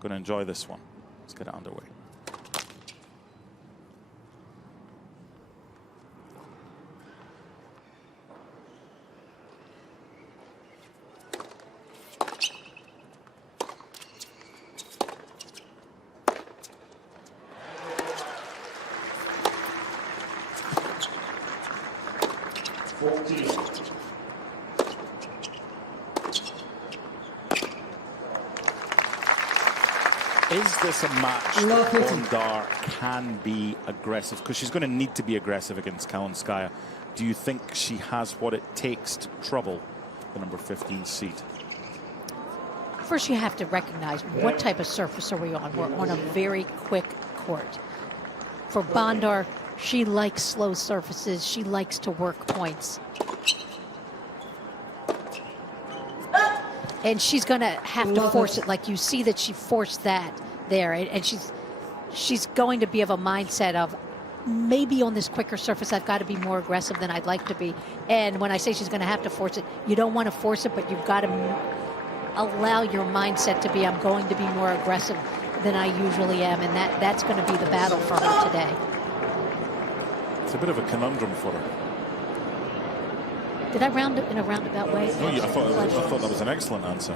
going to enjoy this one. Let's get it underway. Is this a match that Bondar can be aggressive? Because she's going to need to be aggressive against Kalinskaya. Do you think she has what it takes to trouble the number 15 seed? First, you have to recognize what type of surface are we on. We're on a very quick court. For Bondar, she likes slow surfaces. She likes to work points. And she's going to have to force it. Like you see that she forced that there. And she's going to be of a mindset of, maybe on this quicker surface, I've got to be more aggressive than I'd like to be. And when I say she's going to have to force it, you don't want to force it, but you've got to allow your mindset to be, I'm going to be more aggressive than I usually am. And that's going to be the battle for her today. It's a bit of a conundrum for her. Did I round it in a roundabout way? No, I thought that was an excellent answer.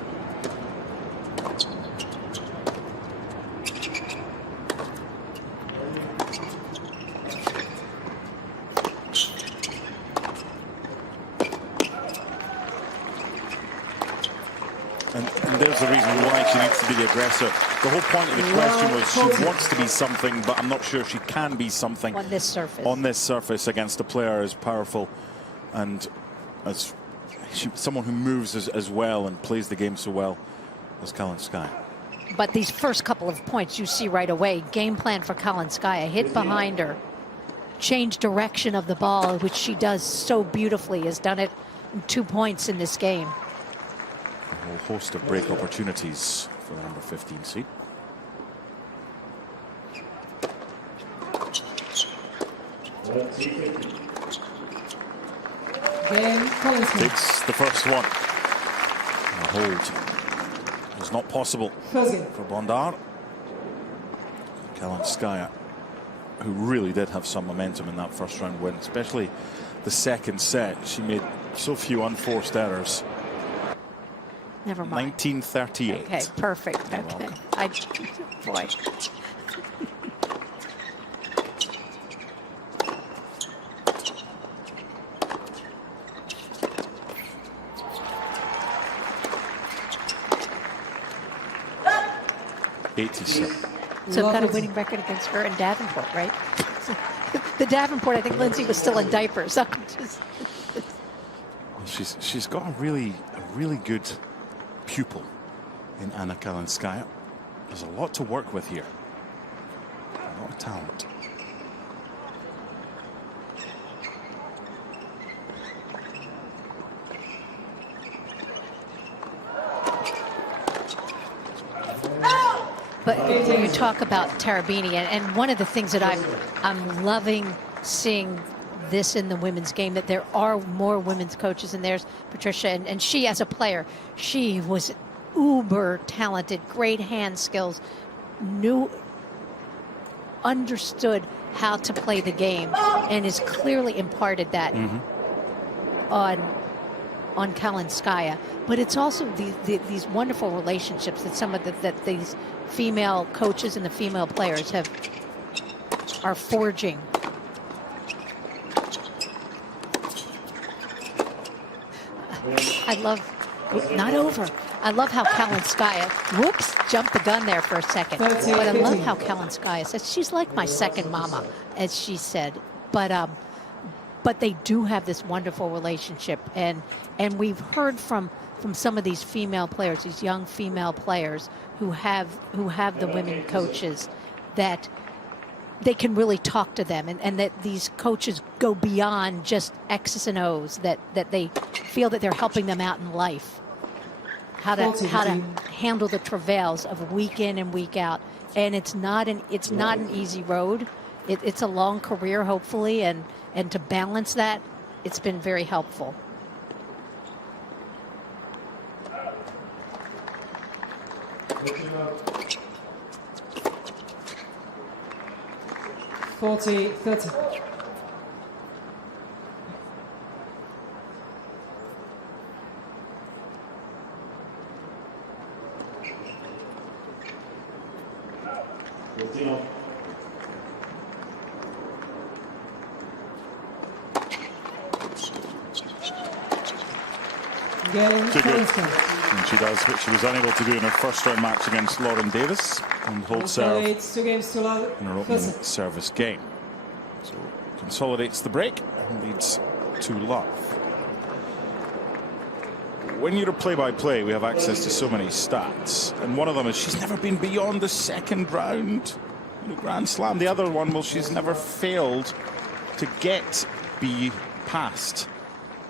And there's the reason why she needs to be the aggressor. The whole point of the question was she wants to be something, but I'm not sure she can be something on this surface. On this surface against a player as powerful and as someone who moves as well and plays the game so well as Kalinskaya. But these first couple of points you see right away, game plan for Kalinskaya, hit behind her, change direction of the ball, which she does so beautifully, has done it in 2 points in this game. A whole host of break opportunities for the number 15 seed. Takes the first one. A hold was not possible for Bondar. Kalinskaya, who really did have some momentum in that first round win, especially the second set. She made so few unforced errors. Never mind. 1938. Okay, perfect. Okay. Boy. So I've got a winning record against her and Davenport, right? So the Davenport, I think Lindsay was still in diapers. So she's got a really good pupil in Anna Kalinskaya. There's a lot to work with here. A lot of talent. But when you talk about Tarabini, and one of the things that I'm loving seeing this in the women's game, that there are more women's coaches, and there's Patricia, and she as a player, she was uber talented, great hand skills, understood how to play the game, and has clearly imparted that on Kalinskaya. But it's also these wonderful relationships that that these female coaches and the female players are forging. I love, not over. I love how Kalinskaya, whoops, jumped the gun there for a second. But I love how Kalinskaya says, she's like my second mama, as she said. But they do have this wonderful relationship. And we've heard from some of these female players, these young female players who have the women coaches, that they can really talk to them, and that these coaches go beyond just X's and O's, that they feel that they're helping them out in life, how to handle the travails of week in and week out. And it's not an easy road. It's a long career, hopefully, and to balance that, it's been very helpful. 40-30. And she does what she was unable to do in her first round match against Lauren Davis and hold serve in her opening service game. So consolidates the break and leads to love. When you're a play-by-play, we have access to so many stats, and one of them is she's never been beyond the second round in a Grand Slam. The other one, well, she's never failed to get past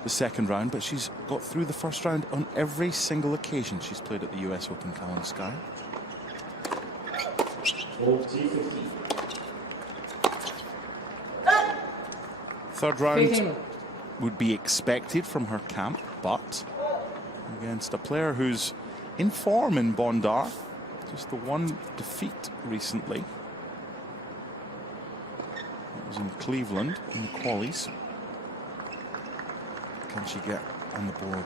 the second round, but she's got through the first round on every single occasion she's played at the US Open. Kalinskaya. Third round would be expected from her camp, but against a player who's in form in Bondar, just the one defeat recently. It was in Cleveland in the qualies. Can she get on the board?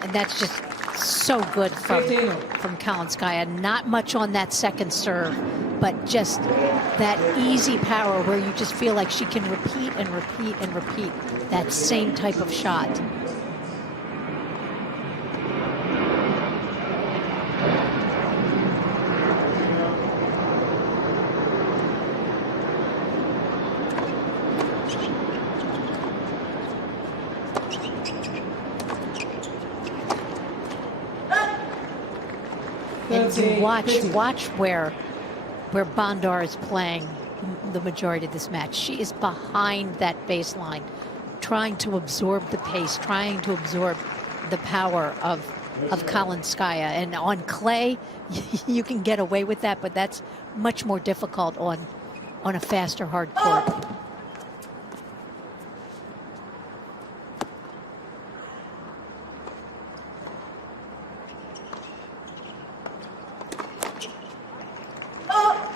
And that's just so good from Kalinskaya. Not much on that second serve, but just that easy power where you just feel like she can repeat and repeat and repeat that same type of shot. And watch where Bondar is playing the majority of this match. She is behind that baseline, trying to absorb the pace, trying to absorb the power of Kalinskaya. And on clay, you can get away with that, but that's much more difficult on a faster hard court.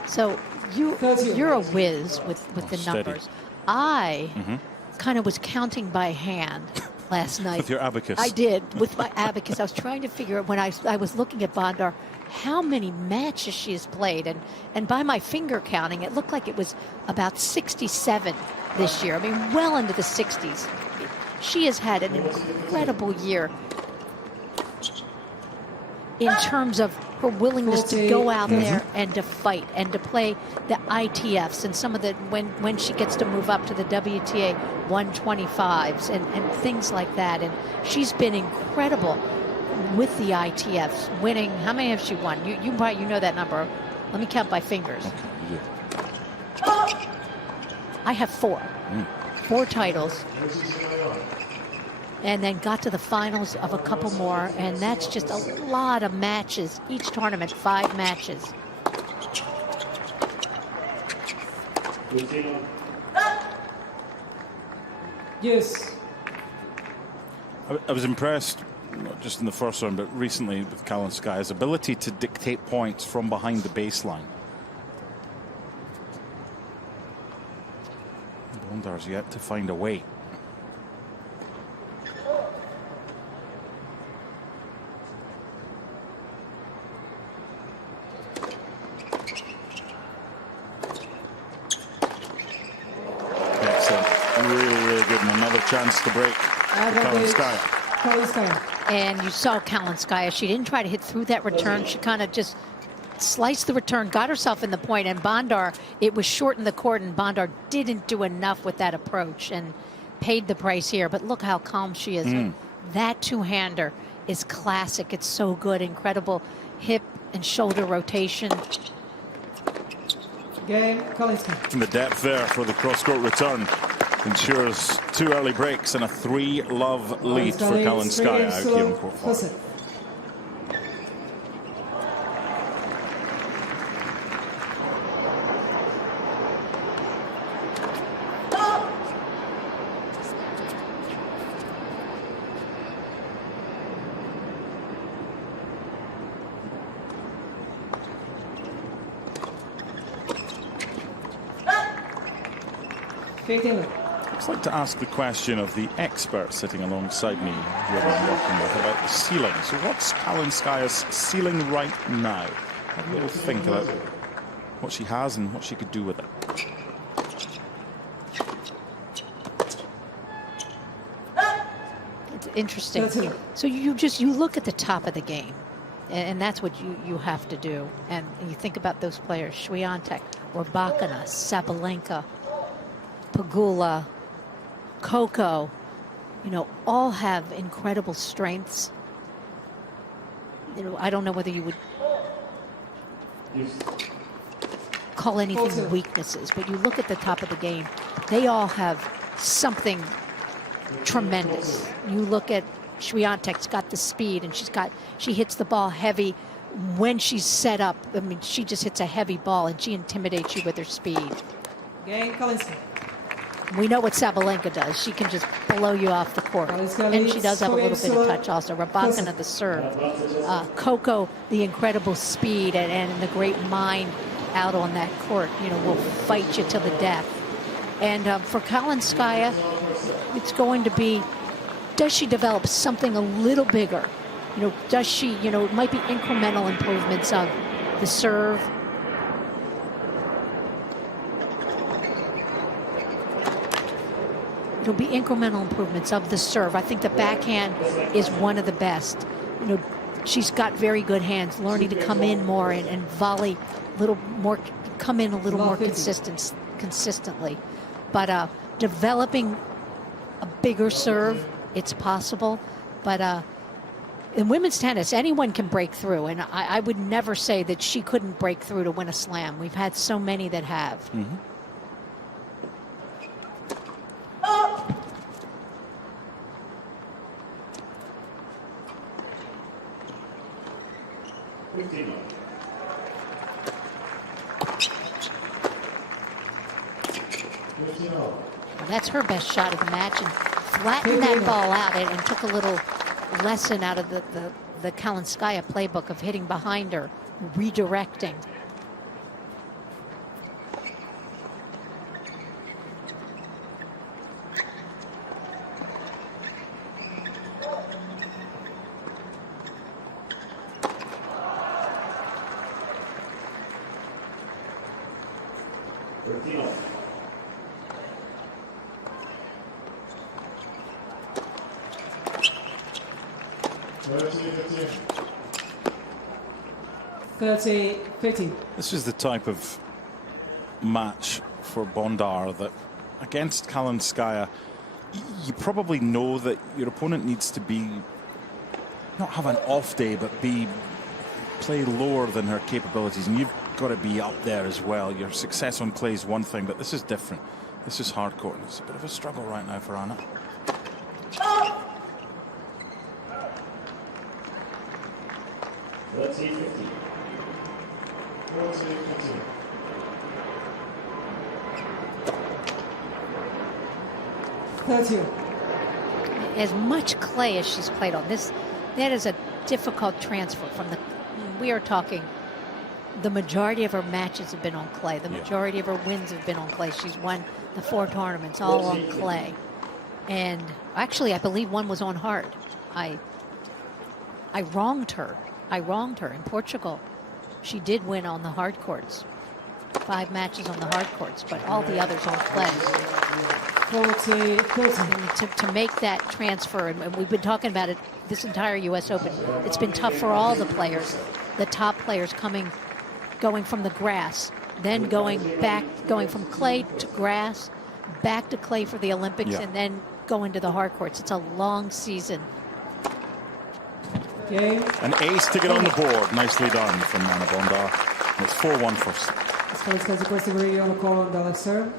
So you're a whiz with the numbers. I kind of was counting by hand last night. With your abacus. I did, with my abacus. I was trying to figure out when I was looking at Bondar how many matches she has played. And by my finger counting, it looked like it was about 67 this year. I mean, well into the 60s. She has had an incredible year in terms of her willingness to go out there and to fight and to play the ITFs and some of the when she gets to move up to the WTA 125s and things like that. And she's been incredible with the ITFs, winning. How many has she won? You know that number. Let me count by fingers. I have four titles. And then got to the finals of a couple more, and that's just a lot of matches. Each tournament, 5 matches. Yes. I was impressed, not just in the first round, but recently with Kalinskaya's ability to dictate points from behind the baseline. Bondar's yet to find a way. Really good, and another chance to break Kalinskaya. And you saw Kalinskaya. She didn't try to hit through that return. She kind of just sliced the return, got herself in the point, and Bondar, it was short in the court, and Bondar didn't do enough with that approach and paid the price here. But look how calm she is. That two-hander is classic. It's so good. Incredible hip and shoulder rotation. Game, Kalinskaya. And the depth there for the cross-court return ensures 2 early breaks and a 3-love lead for Kalinskaya out here in court 4. 15 love. I'd like to ask the question of the expert sitting alongside me who I'm working with about the ceiling. So what's Kalinskaya's ceiling right now? Have a little think about what she has and what she could do with it. It's interesting. So you look at the top of the game, and that's what you have to do. And you think about those players: Swiatek, Rybakina, Sabalenka, Pegula, Coco. You know, all have incredible strengths. You know, I don't know whether you would call anything weaknesses, but you look at the top of the game, they all have something tremendous. You look at Swiatek's got the speed, and she hits the ball heavy when she's set up. I mean, she just hits a heavy ball, and she intimidates you with her speed. Game, Kalinskaya. We know what Sabalenka does. She can just blow you off the court. And she does have a little bit of touch also. Rybakina, the serve. Coco, the incredible speed and the great mind out on that court. You know, will fight you to the death. And for Kalinskaya, it's going to be, does she develop something a little bigger? You know, does she, you know, it might be incremental improvements of the serve. It'll be incremental improvements of the serve. I think the backhand is one of the best. You know, she's got very good hands, learning to come in more and volley a little more, come in a little more consistently. But developing a bigger serve, it's possible. But in women's tennis, anyone can break through. And I would never say that she couldn't break through to win a slam. We've had so many that have. Mm-hmm. That's her best shot of the match, and flattened that ball out and took a little lesson out of the Kalinskaya playbook of hitting behind her, redirecting. This is the type of match for Bondar that against Kalinskaya, you probably know that your opponent needs to be, not have an off day, but play lower than her capabilities, and you've got to be up there as well. Your success on clay is one thing, but this is different. This is hard court, and it's a bit of a struggle right now for Anna. Let's see 50. As much clay as she's played on this, that is a difficult transfer from the. We are talking. The majority of her matches have been on clay. The majority of her wins have been on clay. She's won the 4 tournaments all on clay, and actually, I believe one was on hard. I wronged her. In Portugal. She did win on the hard courts. 5 matches on the hard courts, but all the others on clay. 40. To make that transfer, and we've been talking about it this entire U.S. Open, it's been tough for all the players. The top players going from the grass, then going from clay to grass, back to clay for the Olympics, and then going to the hard courts. It's a long season. An ace to get on the board. Nicely done from Anna Bondar. And it's 4-1 first. Kalinskaya requesting radio on the call on the left serve.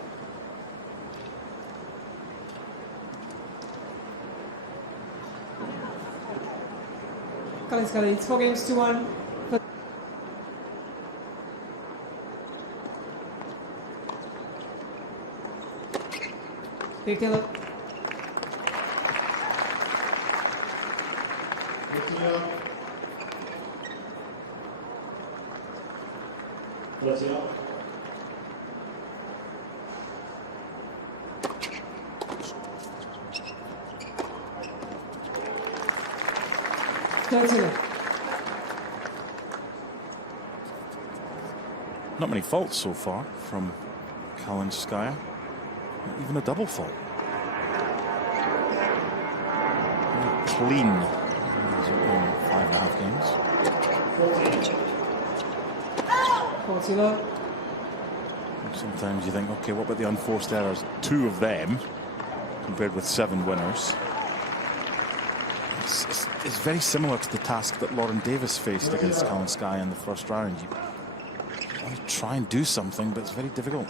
Kalinskaya leads 4 games to 1. Big deal. 30. Not many faults so far from Kalinskaya. Not even a double fault. Very clean. 5.5 games. 40 low. Sometimes you think, okay, what about the unforced errors? 2 of them compared with 7 winners. It's very similar to the task that Lauren Davis faced against Kalinskaya in the first round. You want to try and do something, but it's very difficult.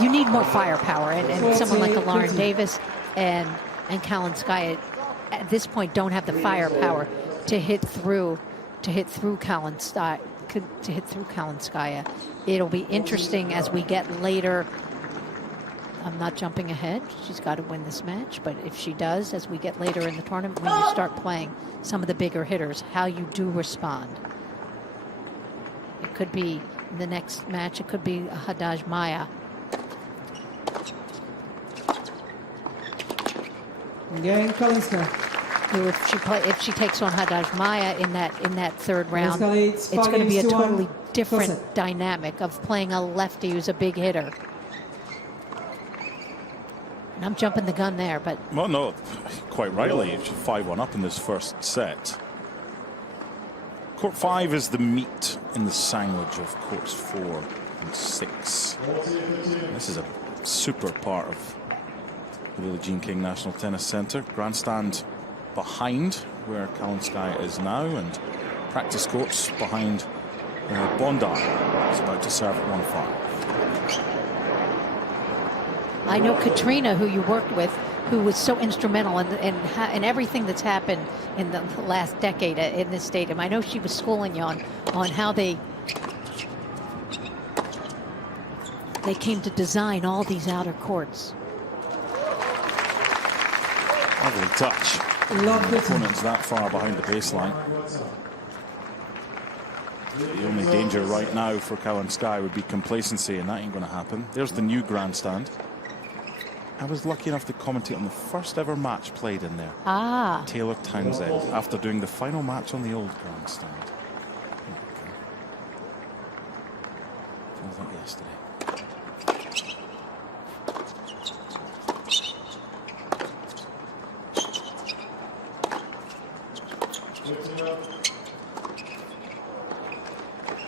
You need more firepower, and someone like a Lauren Davis and Kalinskaya at this point don't have the firepower to hit through Kalinskaya. It'll be interesting as we get later. I'm not jumping ahead. She's got to win this match, but if she does, as we get later in the tournament, when you start playing some of the bigger hitters, how you do respond. It could be in the next match. It could be a Haddad Maya. Again, Kalinskaya. If she takes on Haddad Maya in that third round, it's going to be a totally different dynamic of playing a lefty who's a big hitter. And I'm jumping the gun there, but well, no, quite rightly. She's 5-1 up in this first set. Court 5 is the meat in the sandwich of courts 4 and 6. This is a super part of the Billie Jean King National Tennis Center. Grandstand behind where Kalinskaya is now, and practice courts behind Bondar. Is about to serve at 1-5. I know Katrina, who you worked with, who was so instrumental in everything that's happened in the last decade in this stadium. I know she was schooling you on how they came to design all these outer courts. Lovely touch. The opponent's that far behind the baseline. The only danger right now for Kalinskaya would be complacency, and that ain't going to happen. There's the new grandstand. I was lucky enough to commentate on the first ever match played in there. Taylor Townsend, after doing the final match on the old grandstand. Feels like yesterday.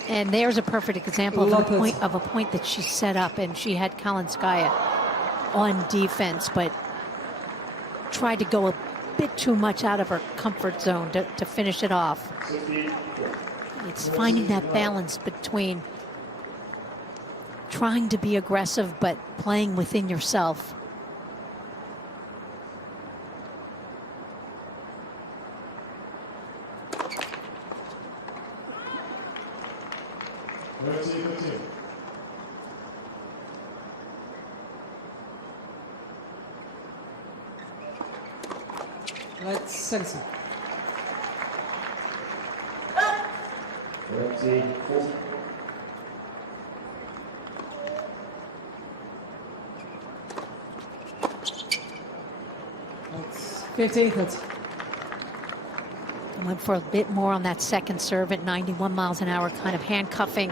And there's a perfect example of a point that she set up, and she had Kalinskaya on defense, but tried to go a bit too much out of her comfort zone to finish it off. It's finding that balance between trying to be aggressive but playing within yourself. Let's sense it. That's 15-30. Went for a bit more on that second serve at 91 miles an hour, kind of handcuffing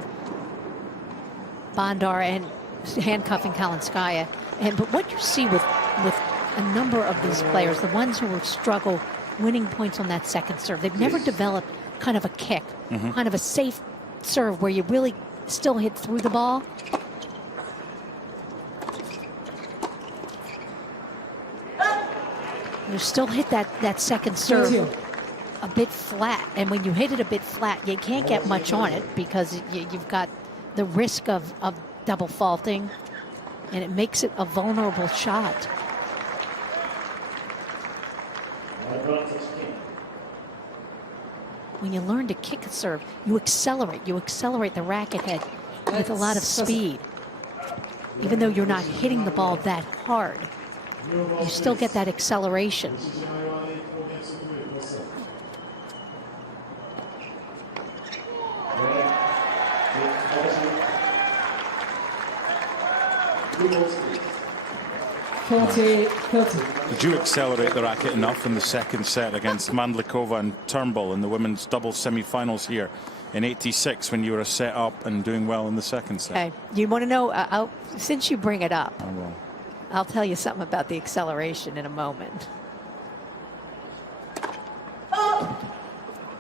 Bondar and handcuffing Kalinskaya. But what you see with a number of these players, the ones who will struggle winning points on that second serve, they've never developed kind of a kick, kind of a safe serve where you really still hit through the ball. You still hit that second serve a bit flat, and when you hit it a bit flat, you can't get much on it because you've got the risk of double faulting, and it makes it a vulnerable shot. When you learn to kick a serve, you accelerate the racket head with a lot of speed. Even though you're not hitting the ball that hard, you still get that acceleration. 40-30. Did you accelerate the racket enough in the second set against Mandlikova and Turnbull in the women's doubles semi-finals here in '86 when you were set up and doing well in the second set? Okay, you want to know? Since you bring it up, I will. I'll tell you something about the acceleration in a moment.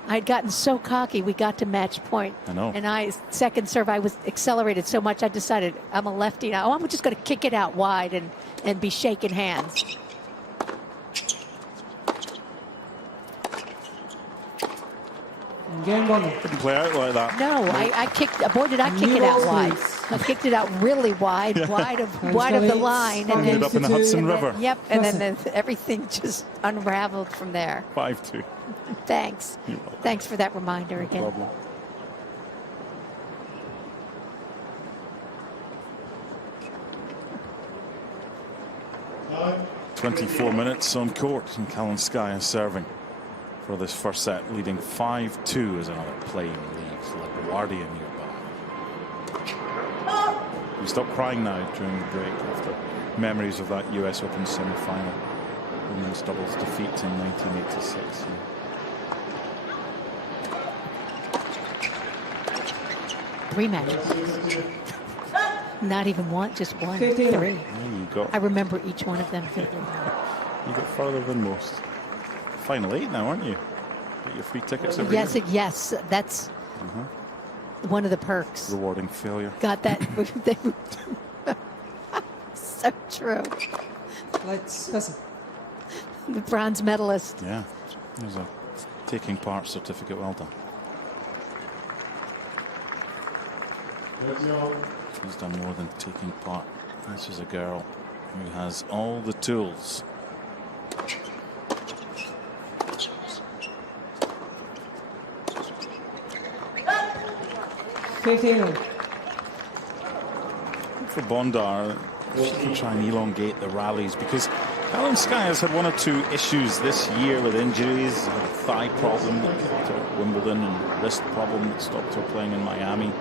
I'd gotten so cocky, we got to match point. I know. And second serve, I was accelerated so much, I decided I'm a lefty now. Oh, I'm just going to kick it out wide and be shaking hands. Game Bondar. Didn't play out like that. No, I kicked. Boy, did I kick it out wide. I kicked it out really wide, wide of the line, and Ended then up in the Hudson River. Yep, and then everything just unraveled from there. 5-2. Thanks. Thanks for that reminder again. No problem. No. 24 minutes on court, and Kalinskaya serving for this first set, leading 5-2 as another plane leaves LaGuardia nearby. You stop crying now during the break after memories of that US Open semi-final women's doubles defeat in 1986. Three matches. Not even one, just one. 15. Three. Yeah, you got I remember each one of them. you got further than most. Final 8 now, aren't you? Get your free tickets every Yes, year. yes, that's one of the perks. Rewarding failure. Got that. So true. Let's listen. The bronze medalist. Yeah, there's a taking part certificate. Well done. She's done more than taking part. This is a girl who has all the tools. For Bondar, she can try and elongate the rallies because Kalinskaya's had one or two issues this year with injuries, a thigh problem that kept her at Wimbledon and wrist problem that stopped her playing in Miami.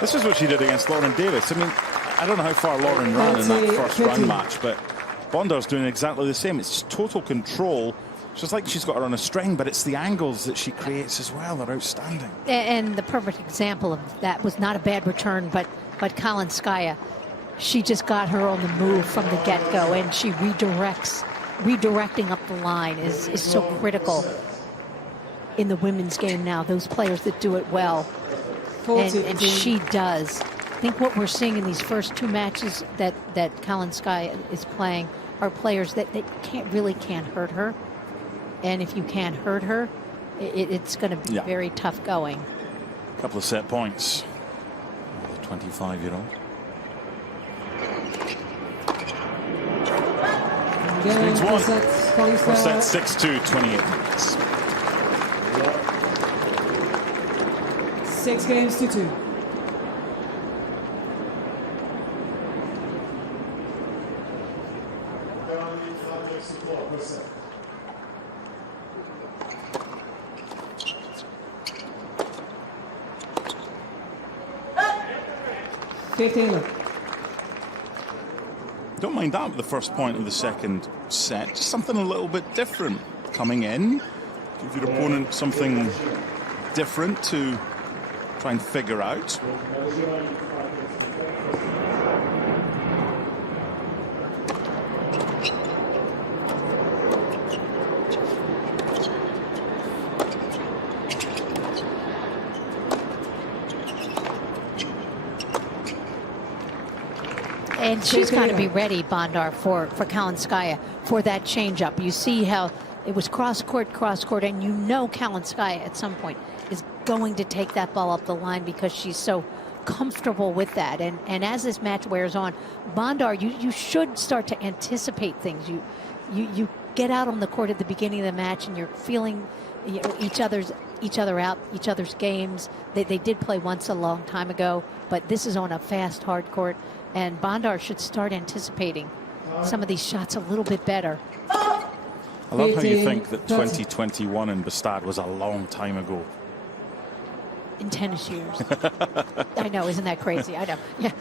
This is what she did against Lauren Davis. I mean, I don't know how far Lauren ran in that first round match, but Bondar's doing exactly the same. It's total control. It's just like she's got her on a string, but it's the angles that she creates as well that are outstanding. And the perfect example of that was not a bad return, but Kalinskaya, she just got her on the move from the get-go, and she redirecting up the line is so critical in the women's game now. Those players that do it well. And she does. I think what we're seeing in these first two matches that Kalinskaya is playing are players that really can't hurt her. And if you can't hurt her, it's going to be very tough going. A couple of set points. The 25-year-old. Leads one. First set 6-2, 28 minutes. 6-2. Don't mind that with the first point of the second set. Just something a little bit different coming in. Give your opponent something different to try and figure out. And she's got to be ready, Bondar, for Kalinskaya for that change-up. You see how it was cross-court, and you know Kalinskaya at some point is going to take that ball up the line because she's so comfortable with that. And as this match wears on, Bondar, you should start to anticipate things. You get out on the court at the beginning of the match and you're feeling each other out, each other's games. They did play once a long time ago, but this is on a fast, hard court. And Bondar should start anticipating some of these shots a little bit better. I love how you think that 2021 in Bastad was a long time ago. In tennis years. I know, isn't that crazy? I know. Yeah,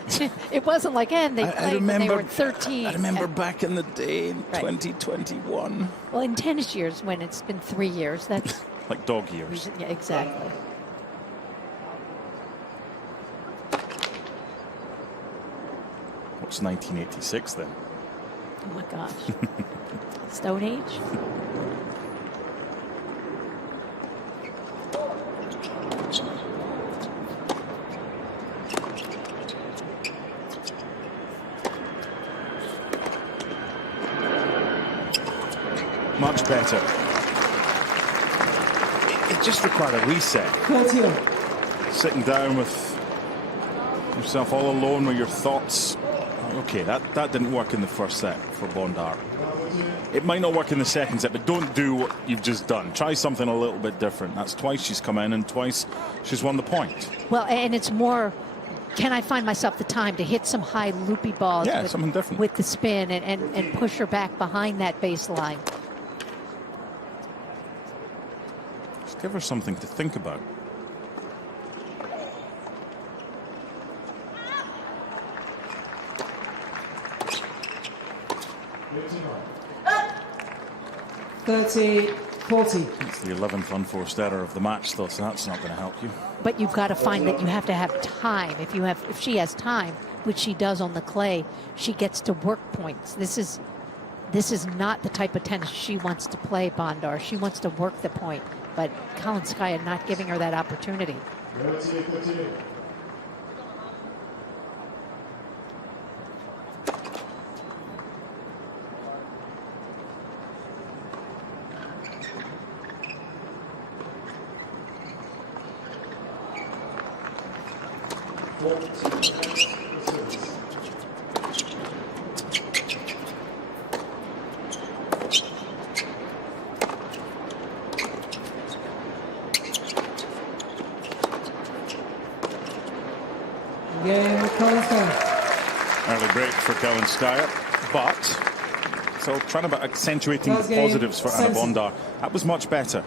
it wasn't like, they played when they were 13. I remember back in the day in 2021. Well, in tennis years, when it's been 3 years, that's like dog years. Yeah, exactly. What's 1986 then? Oh my gosh. Stone Age? Much better. It just required a reset. Sitting down with yourself all alone with your thoughts. Okay, that didn't work in the first set for Bondar. It might not work in the second set, but don't do what you've just done. Try something a little bit different. That's twice she's come in and twice she's won the point. Well, and it's more, can I find myself the time to hit some high loopy balls something different with the spin and push her back behind that baseline. Just give her something to think about. $30-40. It's the 11th unforced error of the match, though, so that's not going to help you. But you've got to find that you have to have time. If she has time, which she does on the clay, she gets to work points. This is not the type of tennis she wants to play, Bondar. She wants to work the point, but Kalinskaya not giving her that opportunity. Early break for Kalinskaya, but so trying about accentuating the positives for Anna Bondar. That was much better.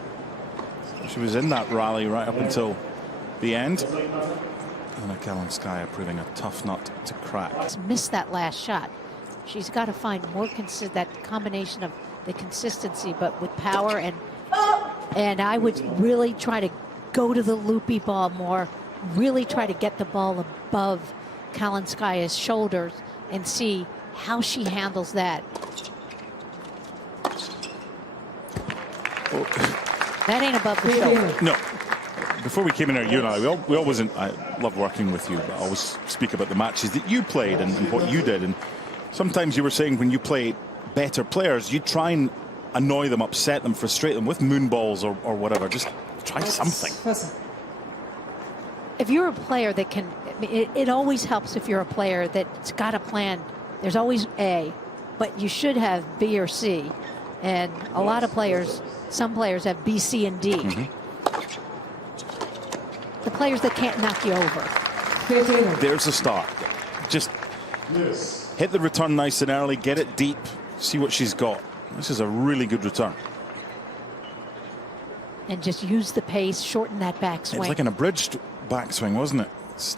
She was in that rally right up until the end. Anna Kalinskaya proving a tough nut to crack. Missed that last shot. She's got to find more that combination of the consistency, but with power and I would really try to go to the loopy ball more. Really try to get the ball above Kalinskaya's shoulders and see how she handles that. Oh. That ain't above the shoulder. No. Before we came in here, you and I always, I love working with you, but I always speak about the matches that you played and what you did. And sometimes you were saying when you play better players, you try and annoy them, upset them, frustrate them with moonballs or whatever. Just try something. If you're a player that can, it always helps if you're a player that's got a plan. There's always A, but you should have B or C. And a lot of players, some players have B, C, and D. The players that can't knock you over. There's a start. Just hit the return nice and early, get it deep, see what she's got. This is a really good return. And just use the pace, shorten that backswing. It was like an abridged backswing, wasn't it?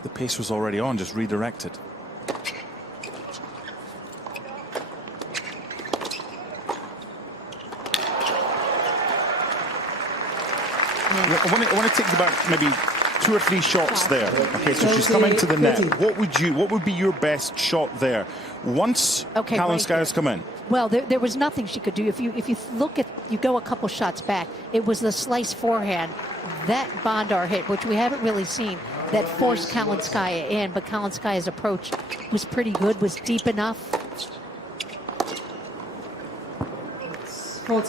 The pace was already on, just redirected. I want to take you back maybe 2 or 3 shots there. Okay, so she's coming to the net. What would be your best shot there once Kalinskaya's come in? Well, there was nothing she could do. If you look at, you go a couple shots back, it was the slice forehand that Bondar hit, which we haven't really seen, that forced Kalinskaya in, but Kalinskaya's approach was pretty good, was deep enough.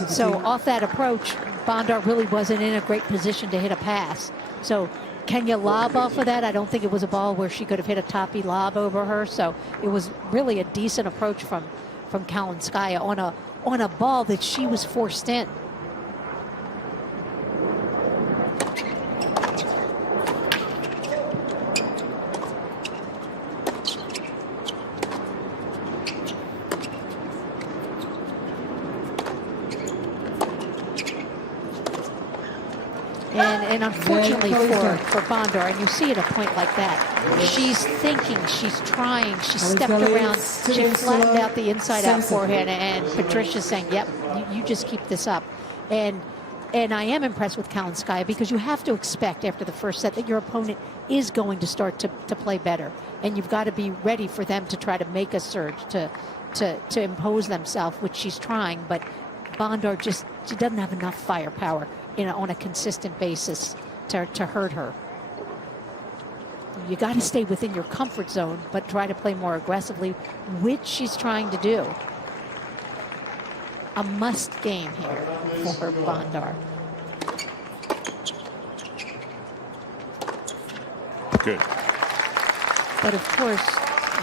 So off that approach, Bondar really wasn't in a great position to hit a pass. So can you lob off of that? I don't think it was a ball where she could have hit a toppy lob over her. So it was really a decent approach from Kalinskaya on a ball that she was forced in. And unfortunately for Bondar, and you see at a point like that, she's thinking, she's trying, she stepped around, she flattened out the inside-out forehand, and Patricia's saying, yep, you just keep this up. And I am impressed with Kalinskaya, because you have to expect after the first set that your opponent is going to start to play better. And you've got to be ready for them to try to make a surge, to impose themselves, which she's trying. But Bondar she doesn't have enough firepower on a consistent basis to hurt her. You got to stay within your comfort zone, but try to play more aggressively, which she's trying to do. A must game here for Bondar. Good. But of course,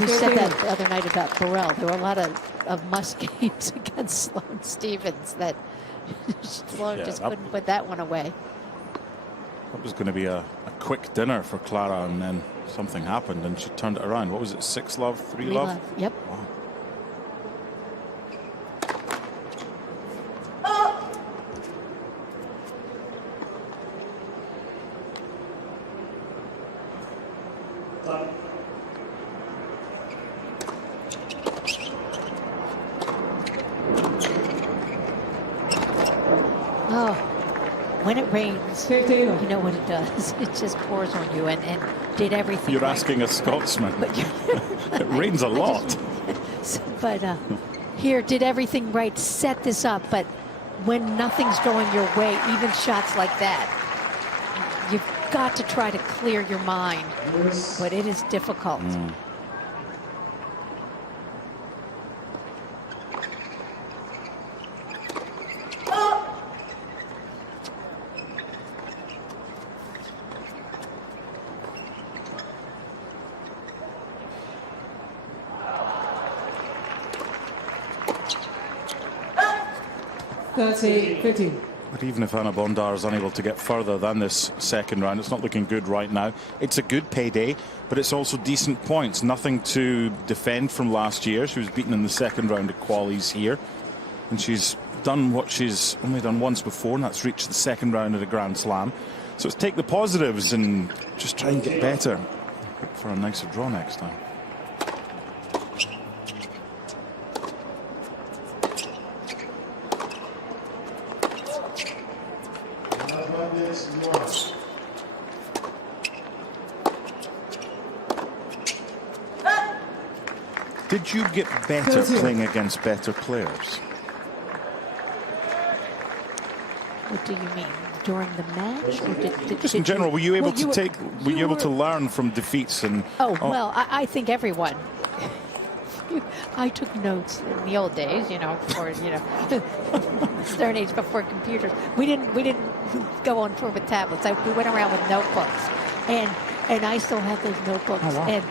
we said that the other night about Burrell. There were a lot of must games against Sloane Stephens that Sloane just couldn't put that one away. That was going to be a quick dinner for Clara, and then something happened and she turned it around. What was it, 6-love, 3-love? Yep. Wow. Oh, when it rains, you know what it does. It just pours on you, and did everything. You're right. asking a Scotsman. It rains a lot. But here, did everything right, set this up, but when nothing's going your way, even shots like that, you've got to try to clear your mind, but it is difficult. But even if Anna Bondar is unable to get further than this second round, it's not looking good right now. It's a good payday, but it's also decent points. Nothing to defend from last year. She was beaten in the second round at qualies here. And she's done what she's only done once before, and that's reached the second round at a Grand Slam. So it's take the positives and just try and get better. Hope for a nicer draw next time. Did you get better playing against better players? What do you mean? During the match? Or just in general, were you able to learn from defeats? And well, I think everyone. I took notes in the old days, before, stern age, before computers. We didn't go on tour with tablets. We went around with notebooks, and I still have those notebooks. Oh, wow. And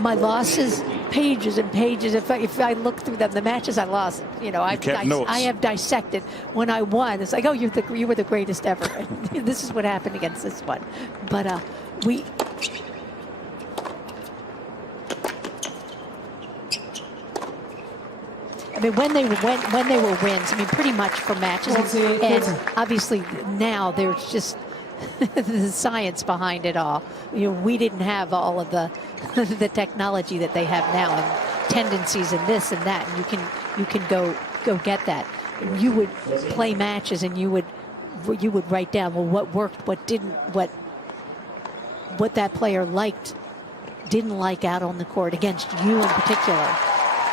my losses, pages and pages. If I look through them, the matches I lost, I have dissected. When I won, it's like, oh, you were the greatest ever. This is what happened against this one. But I mean, when they were wins, I mean, pretty much for matches, and obviously now there's just the science behind it all. We didn't have all of the the technology that they have now, and tendencies and this and that, and you can go get that. You would play matches, and you would write down, well, what worked, what didn't, what that player liked, didn't like out on the court against you in particular.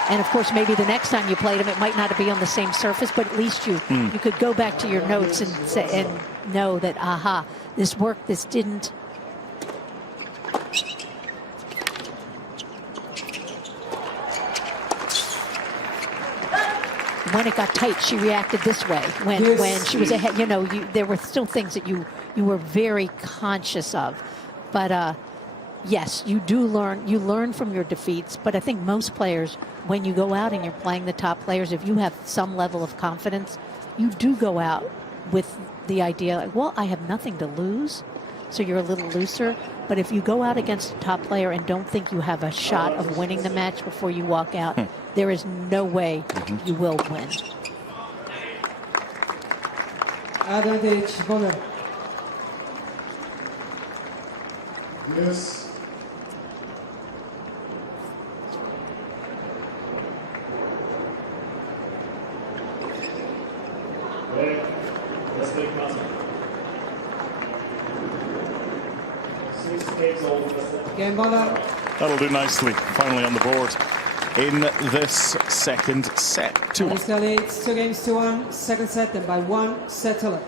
And of course, maybe the next time you played them, it might not be on the same surface, but at least you could go back to your notes and say, and know that, aha, this worked, this didn't. When it got tight, she reacted this way. When she was ahead, there were still things that you were very conscious of. But yes, you do learn. You learn from your defeats. But I think most players, when you go out and you're playing the top players, if you have some level of confidence, you do go out with the idea, like, well, I have nothing to lose. So you're a little looser. But if you go out against a top player and don't think you have a shot of winning the match before you walk out, there is no way you will win. Advantage, Bondar. Yes. Let's take Masa. 6 takes all. Game Bondar. That'll do nicely. Finally on the board in this second set. 2-1. Kalinskaya leads 2 games to 1. Second set, and by 1 set to love.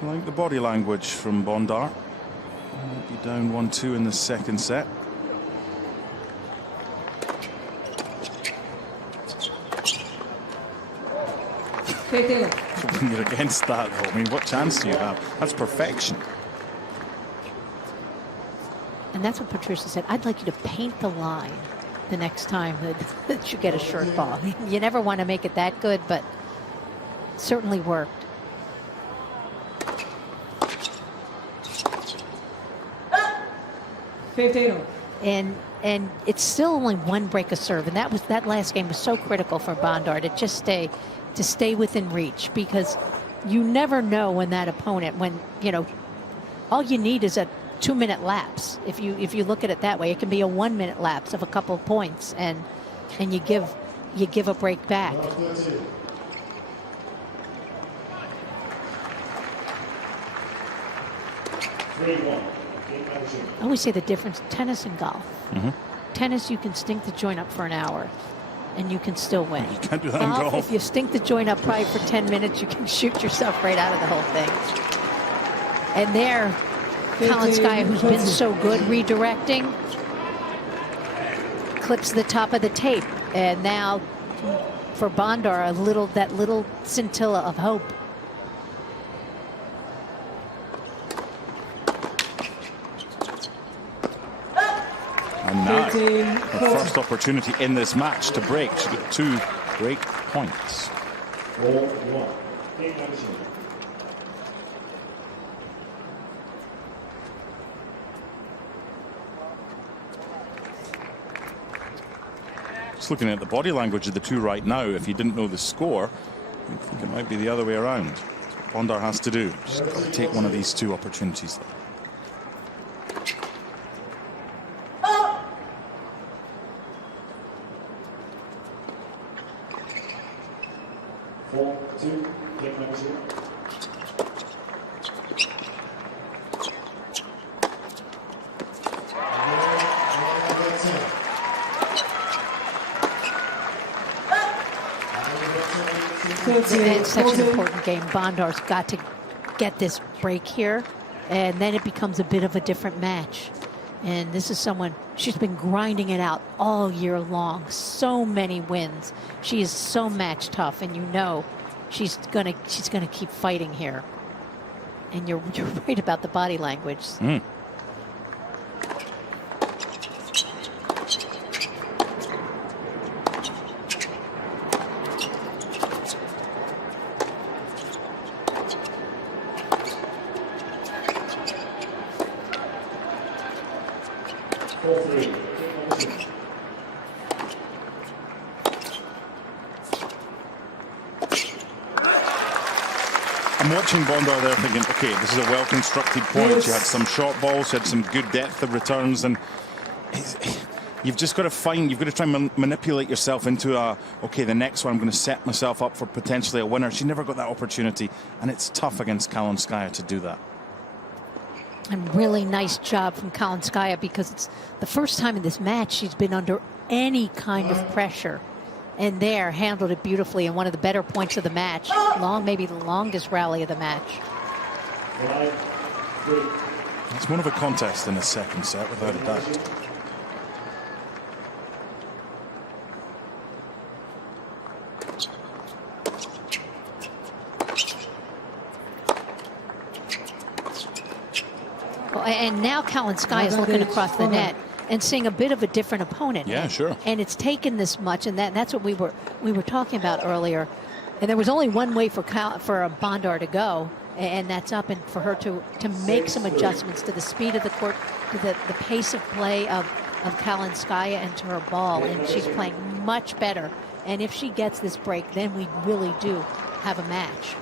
I like the body language from Bondar. Might be down 1-2 in the second set. When you're against that, though, I mean, what chance do you have? That's perfection. And that's what Patricia said. I'd like you to paint the line the next time that you get a short ball. You never want to make it that good, but certainly worked. And it's still only 1 break of serve, and that last game was so critical for Bondar to just stay within reach, because you never know when that opponent, when all you need is a 2-minute lapse. If you look at it that way, it can be a 1-minute lapse of a couple of points, and you give a break back. I always say the difference, tennis and golf. Tennis, you can stink the joint up for an hour and you can still win. You can't do that in golf. If you stink the joint up probably for 10 minutes, you can shoot yourself right out of the whole thing. And there, Kalinskaya, who's been so good redirecting, clips the top of the tape. And now for Bondar, that little scintilla of hope. And now, the first opportunity in this match to break. She got 2 break points. 4-1. Just looking at the body language of the two right now, if you didn't know the score, I think it might be the other way around. That's what Bondar has to do. Just got to take one of these 2 opportunities. It's such an important game. Bondar's got to get this break here, and then it becomes a bit of a different match. And this is someone, she's been grinding it out all year long. So many wins. She is so match tough, and she's gonna keep fighting here. And you're right about the body language. I'm watching Bondar there thinking, okay, this is a well-constructed point. She had some short balls, she had some good depth of returns, and you've just got to try and manipulate yourself into okay, the next one I'm going to set myself up for potentially a winner. She never got that opportunity, and it's tough against Kalinskaya to do that. And really nice job from Kalinskaya, because it's the first time in this match she's been under any kind of pressure. And there, handled it beautifully, and one of the better points of the match. Maybe the longest rally of the match. It's more of a contest in the second set, without a doubt. And now Kalinskaya is looking across the net and seeing a bit of a different opponent. Yeah, sure. And it's taken this much, and that's what we were talking about earlier. And there was only one way for a Bondar to go, and that's up, and for her to make some adjustments to the speed of the court, to the pace of play of Kalinskaya, and to her ball. And she's playing much better. And if she gets this break, then we really do have a match.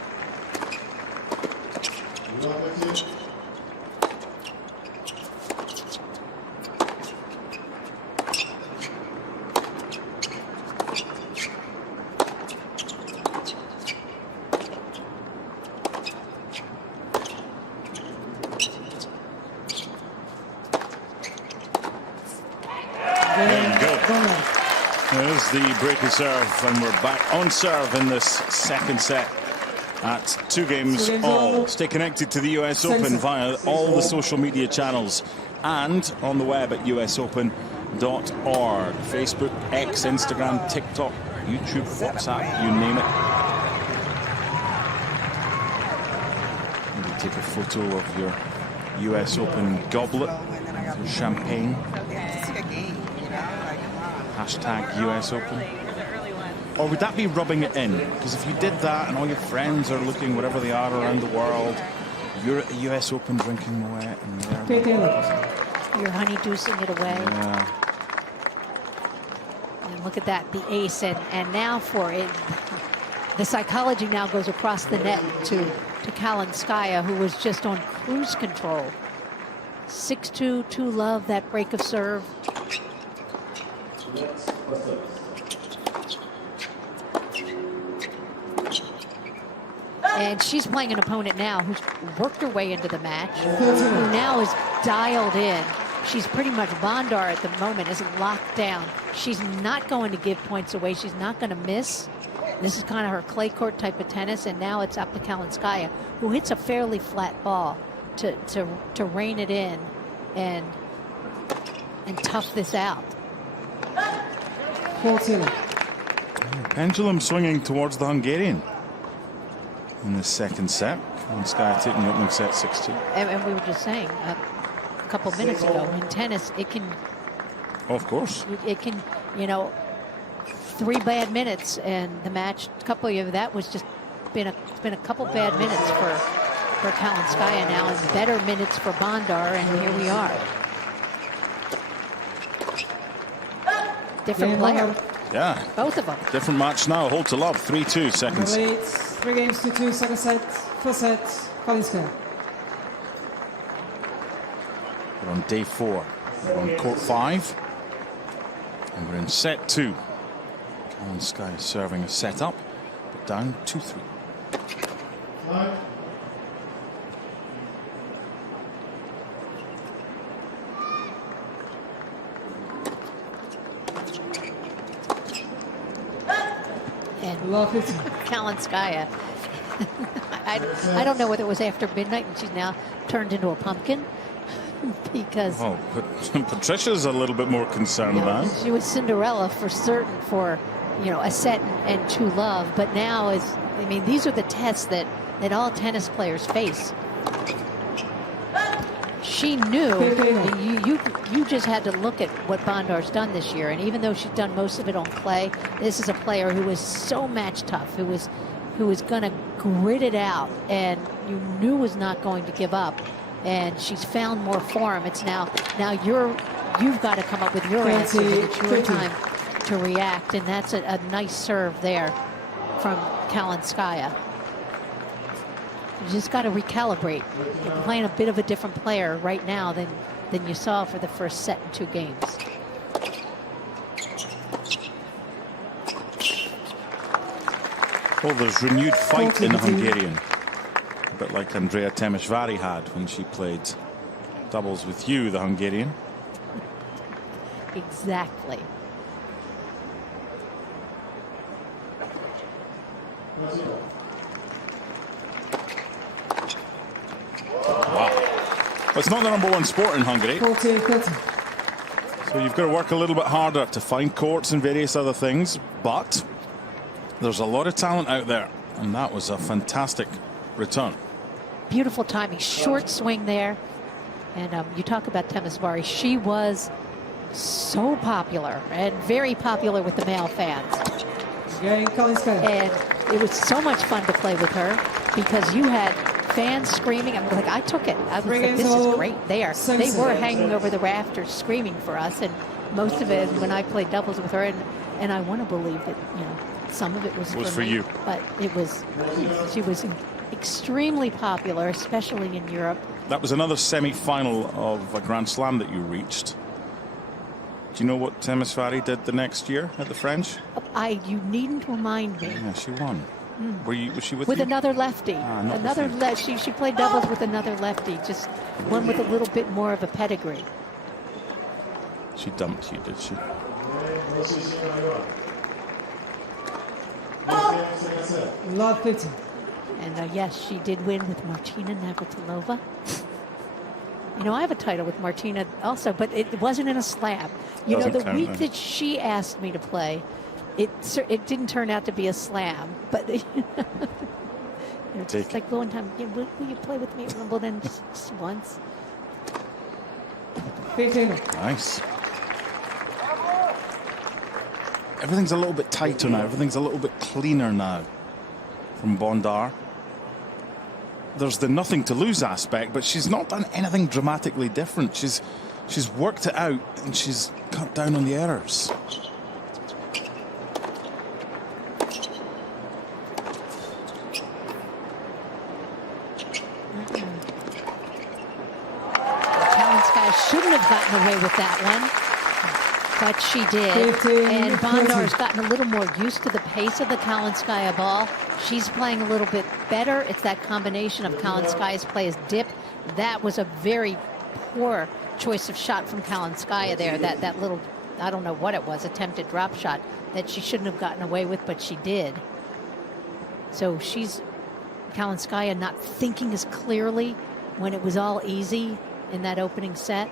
There's the break of serve, and we're back on serve in this second set at 2-games-all. Stay connected to the US Open via all the social media channels and on the web at usopen.org. Facebook, X, Instagram, TikTok, YouTube, WhatsApp, you name it. Maybe take a photo of your US Open goblet, your champagne. Hashtag US Open. Or would that be rubbing it in? Because if you did that and all your friends are looking wherever they are around the world, you're at the US Open drinking away and you're honeydew-ing it away. Yeah. And look at that, the ace. And now for it, the psychology now goes across the net to Kalinskaya, who was just on cruise control. 6-2, 2-love, that break of serve. And she's playing an opponent now who's worked her way into the match, who now is dialed in. She's pretty much Bondar at the moment, is locked down. She's not going to give points away. She's not going to miss. This is kind of her clay court type of tennis, and now it's up to Kalinskaya, who hits a fairly flat ball to rein it in and tough this out. Pendulum swinging towards the Hungarian in the second set. Kalinskaya taking the opening set 6-2. And we were just saying a couple minutes ago, in tennis, it can... Oh, of course. It can, you know, 3 bad minutes, and the match, a couple of that was just been a couple bad minutes for Kalinskaya now, and better minutes for Bondar, and here we are. Different player. Yeah. Both of them. Different match now. Hold to love. 3-2 seconds. 3-2, second set, first set, Kalinskaya. We're on day 4. We're on court 5. And we're in set 2. Kalinskaya serving a set up, but down 2-3. Kalinskaya. I don't know whether it was after midnight and she's now turned into a pumpkin because Patricia's a little bit more concerned about it. She was Cinderella for certain for a set and 2-love, but now these are the tests that all tennis players face. She knew. You just had to look at what Bondar's done this year, and even though she's done most of it on clay, this is a player who was so match tough, who was going to grit it out, and you knew was not going to give up. And she's found more form. It's now you've got to come up with your answer. It's your time to react, and that's a nice serve there from Kalinskaya. You just got to recalibrate. You're playing a bit of a different player right now than you saw for the first set in 2 games. Well, there's renewed fight in the Hungarian. A bit like Andrea Temesvári had when she played doubles with you, the Hungarian. Exactly. Wow. Well, it's not the #1 sport in Hungary. So you've got to work a little bit harder to find courts and various other things, but there's a lot of talent out there, and that was a fantastic return. Beautiful timing, short swing there. And you talk about Temesvári. She was so popular and very popular with the male fans. And it was so much fun to play with her because you had fans screaming. I'm like, I took it. I was like, this is great. They were hanging over the rafters screaming for us. And most of it when I played doubles with her. And I want to believe that, you know, some of it was for me, you. but it was, she was extremely popular, especially in Europe. That was another semi-final of a Grand Slam that you reached. Do you know what Temesvari did the next year at the French? You needn't remind me. Yeah, she won. Was she with With you? another lefty. She played doubles with another lefty, just one with a little bit more of a pedigree. She dumped you, did she? Love 50. And yes, she did win with Martina Navratilova. You know, I have a title with Martina also, but it wasn't in a slam. You know, the week that she asked me to play, it didn't turn out to be a slam, but you know, just like one time, will you play with me at Wimbledon just once? 15. Nice. Everything's a little bit tighter now. Everything's a little bit cleaner now from Bondar. There's the nothing to lose aspect, but she's not done anything dramatically different. She's worked it out and she's cut down on the errors. Kalinskaya shouldn't have gotten away with that one, but she did. And Bondar's gotten a little more used to the pace of the Kalinskaya ball. She's playing a little bit better. It's that combination of Kalinskaya's play as dip. That was a very poor choice of shot from Kalinskaya there. That little, I don't know what it was, attempted drop shot that she shouldn't have gotten away with, but she did. So Kalinskaya not thinking as clearly when it was all easy in that opening set.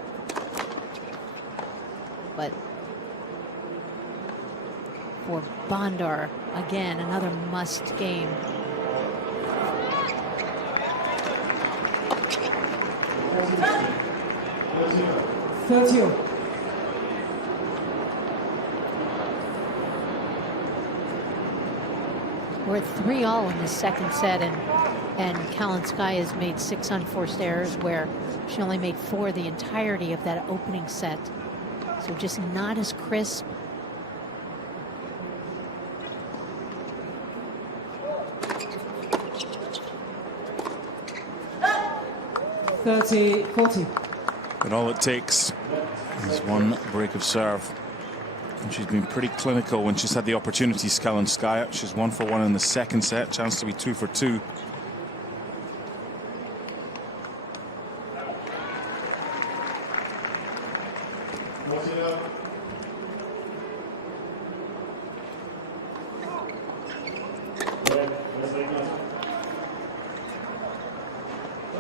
But for Bondar, again, another must game. We're at 3-all in the second set, and Kalinskaya has made 6 unforced errors, where she only made 4 the entirety of that opening set. So just not as crisp. And all it takes is one break of serve. And she's been pretty clinical when she's had the opportunities, Kalinskaya. She's 1 for 1 in the second set, chance to be 2 for 2.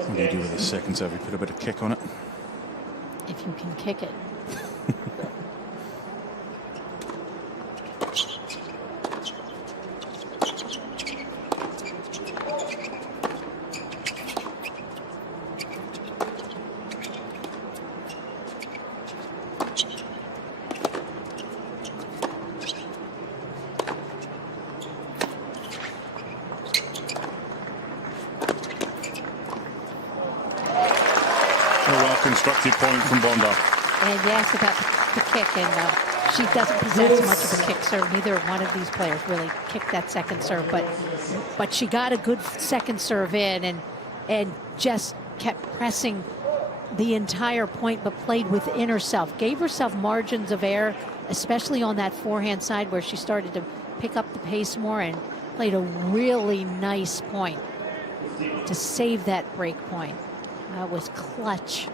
What do you do with the second serve? You put a bit of kick on it? If you can kick it. Constructive point from Bondar. And you asked about the kick, and she doesn't possess much of a kick serve. Neither one of these players really kicked that second serve, but she got a good second serve in, and just kept pressing the entire point, but played within herself. Gave herself margins of error, especially on that forehand side where she started to pick up the pace more, and played a really nice point to save that break point. That was clutch.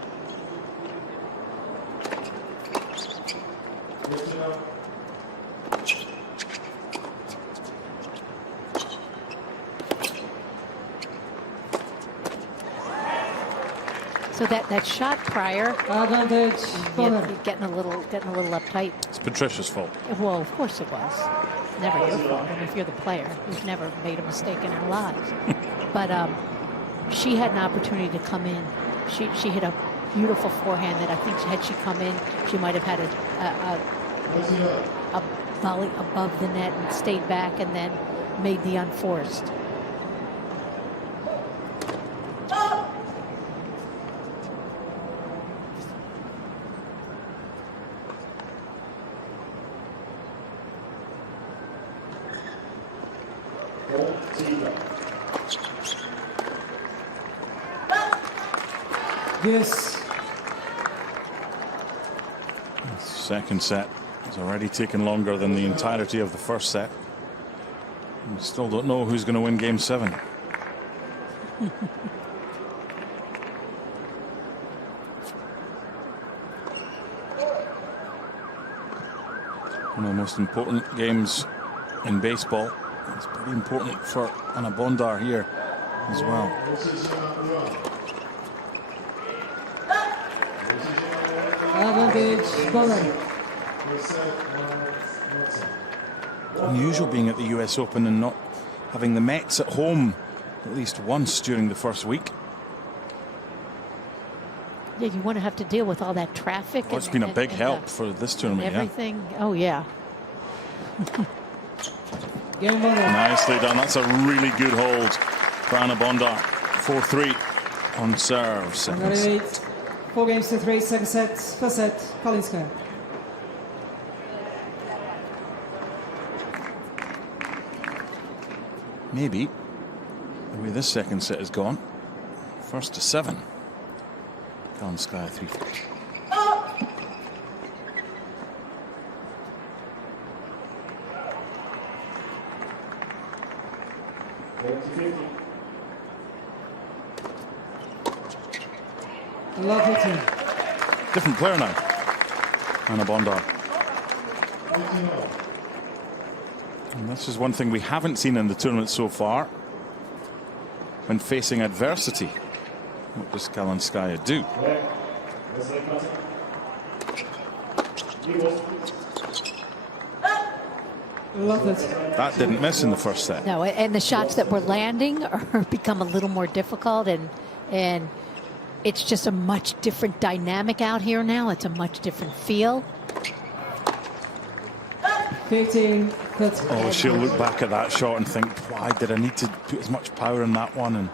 So that shot prior, getting a little uptight. It's Patricia's fault. Well, of course it was. It's never your fault. I mean, if you're the player, we've never made a mistake in our lives. But she had an opportunity to come in. She hit a beautiful forehand that I think had she come in, she might have had a volley above the net and stayed back, and then made the unforced. Yes. Second set has already taken longer than the entirety of the first set. We still don't know who's going to win game 7. One of the most important games in baseball. It's pretty important for Anna Bondar here as well. Advantage, Bondar. Unusual being at the US Open and not having the Mets at home at least once during the first week. Yeah, you want to have to deal with all that traffic. Well, it's been a big help for this tournament. Everything. Yeah. Oh, yeah. Game over. Nicely done. That's a really good hold for Anna Bondar. 4-3 on serve. Number 8. 4 games to 3. Second set. First set. Kalinskaya. Maybe the way this second set has gone. First to 7. Kalinskaya 3-4. Lovely team. Different player now. Anna Bondar. And this is one thing we haven't seen in the tournament so far. When facing adversity, what does Kalinskaya do? Love it. That didn't miss in the first set. No, and the shots that we're landing are become a little more difficult, and it's just a much different dynamic out here now. It's a much different feel. 15, 30. Oh, she'll look back at that shot and think, why did I need to put as much power in that one? And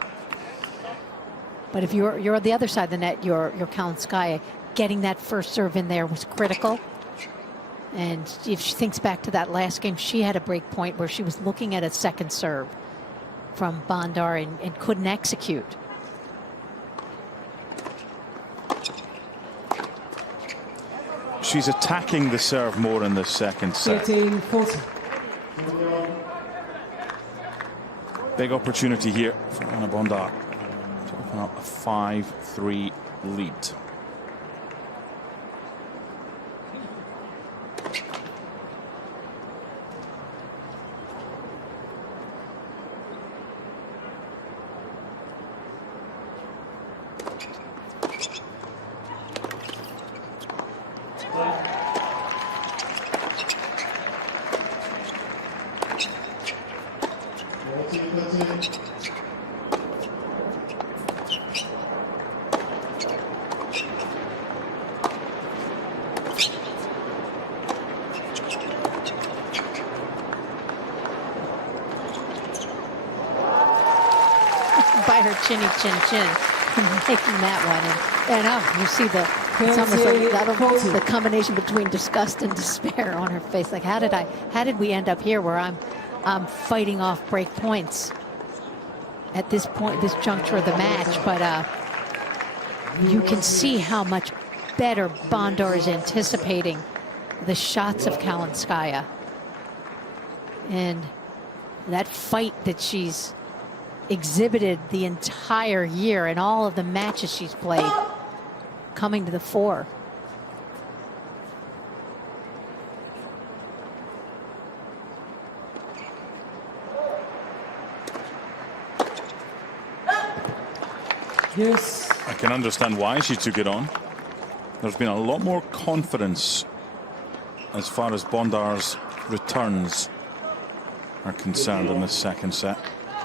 But if you're on the other side of the net, you're Kalinskaya. Getting that first serve in there was critical. And if she thinks back to that last game, she had a break point where she was looking at a second serve from Bondar and couldn't execute. she's attacking the serve more in the second set. 13-40. Big opportunity here for Anna Bondar to open up a 5-3 lead. By her chinny chin chin, making that one, and you see it's almost like the combination between disgust and despair on her face. Like, how did we end up here where I'm fighting off break points at this point, this juncture of the match? But you can see how much better Bondar is anticipating the shots of Kalinskaya, and that fight that she's exhibited the entire year and all of the matches she's played coming to the fore. Yes. I can understand why she took it on. There's been a lot more confidence as far as Bondar's returns are concerned in this second set.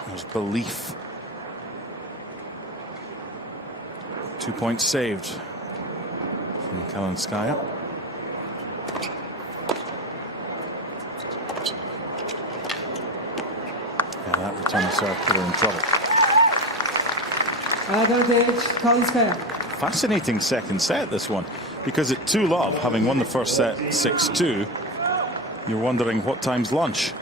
There's belief. 2 points saved from Kalinskaya. Yeah, that return of serve put her in trouble. Advantage, Kalinskaya. Fascinating second set, this one, because at 2-love, having won the first set 6-2, you're wondering what time's lunch.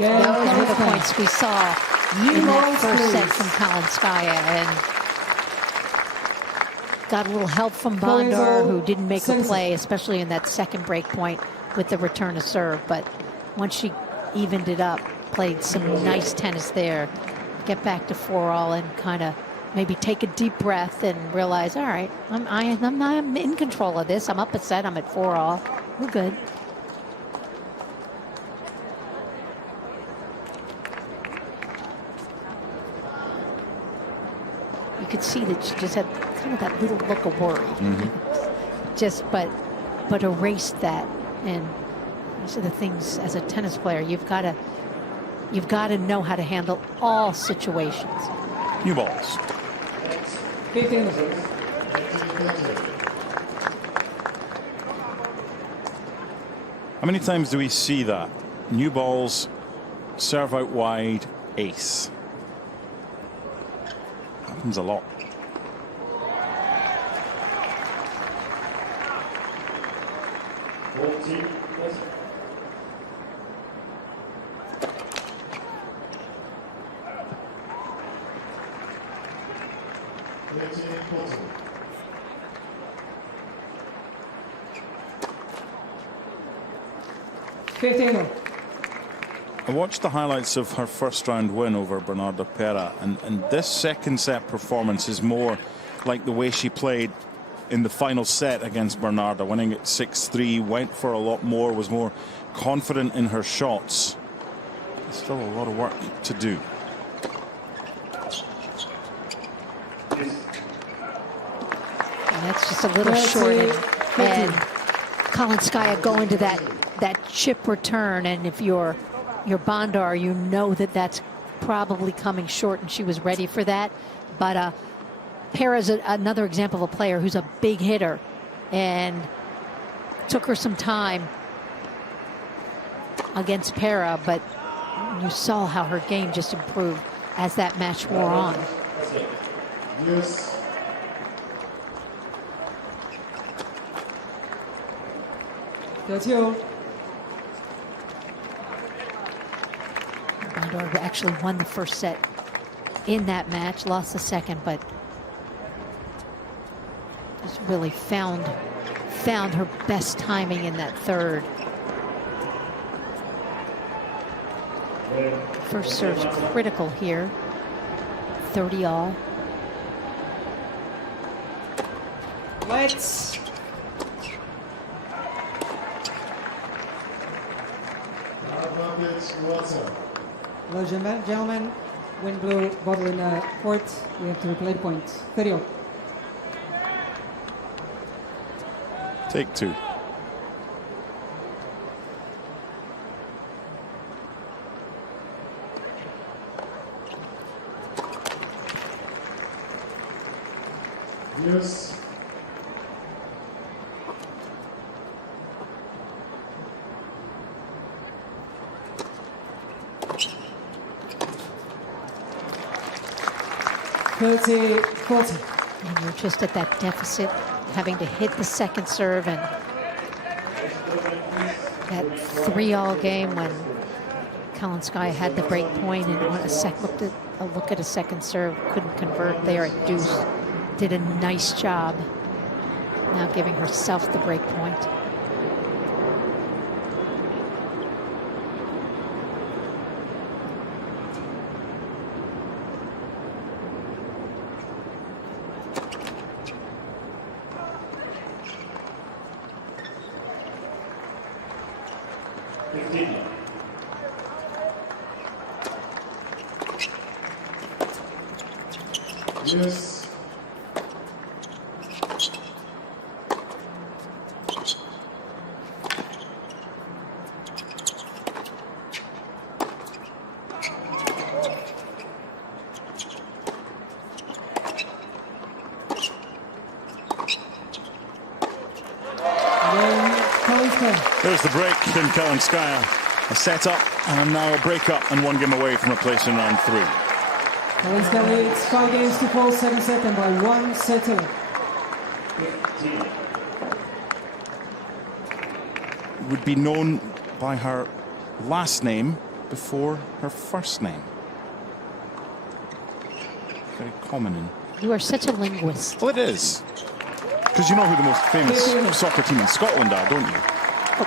Those were the points we saw in that first set from Kalinskaya, and got a little help from Bondar, who didn't make a play, especially in that second break point with the return to serve. But once she evened it up, played some nice tennis there, get back to 4-all and kind of maybe take a deep breath and realize, all right, I'm in control of this. I'm up a set. I'm at 4-all. We're good. You could see that she just had kind of that little look of worry. Just, but erased that. And these are the things as a tennis player, you've got to know how to handle all situations. New balls. 15. How many times do we see that? New balls, serve out wide, ace. Happens a lot. I watched the highlights of her first round win over Bernarda Pera, and this second set performance is more like the way she played in the final set against Bernarda, winning at 6-3, went for a lot more, was more confident in her shots. There's still a lot of work to do. And that's just a little shorted. And Kalinskaya going to that chip return, and if you're Bondar, you know that that's probably coming short, and she was ready for that. But Pera's another example of a player who's a big hitter, and took her some time against Pera, but you saw how her game just improved as that match wore on. Yes. That's you. Bondar actually won the first set in that match, lost the second, but just really found her best timing in that third. First serve's critical here. 30-all. Let's. Ladies and gentlemen, win blue, bottle in the court. We have to replay the point. 30-all. Take two. Yes. And you're just at that deficit, having to hit the second serve, and that 3-all game when Kalinskaya had the break point and looked at a look at a second serve, couldn't convert there at deuce. Did a nice job now giving herself the break point. Yes. There's the break in Kalinskaya. A set up and now a break up, and one game away from a place in round 3. Kalinskaya leads 5 games to 4, second set, and by 1 set away. Would be known by her last name, before her first name. Very common in... You are such a linguist. Well, it is. Because you know who the most famous soccer team in Scotland are, don't you? Oh,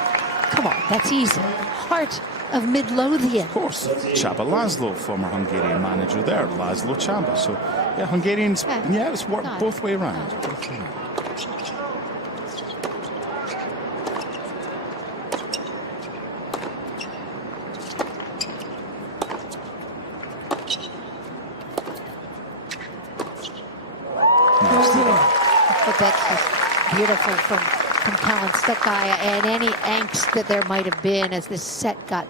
come on, that's easy. Heart of Midlothian. Of course. Csaba Laszlo, former Hungarian manager there. Laszlo Csaba. So, yeah, Hungarians, yeah, it's worked both way around. Both way around. That's just beautiful from Kalinskaya, and any angst that there might have been as this set got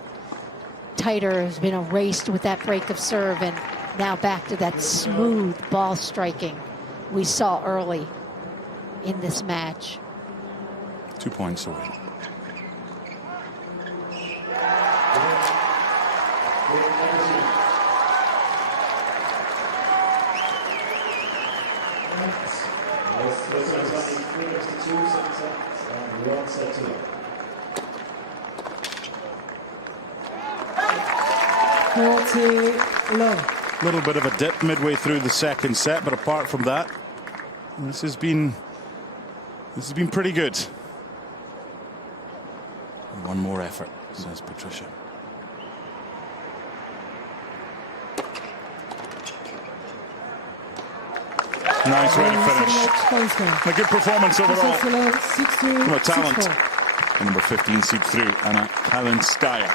tighter has been erased with that break of serve, and now back to that smooth ball striking we saw early in this match. 2 points away. A little bit of a dip midway through the second set, but apart from that, this has been pretty good. One more effort, says Patricia. Nice way to finish. A good performance overall from a talent. The number 15 seed through, Anna Kalinskaya,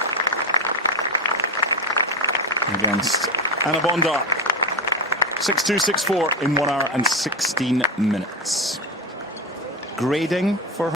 against Anna Bondar. 6-2, 6-4 in 1 hour and 16 minutes. Grading for her.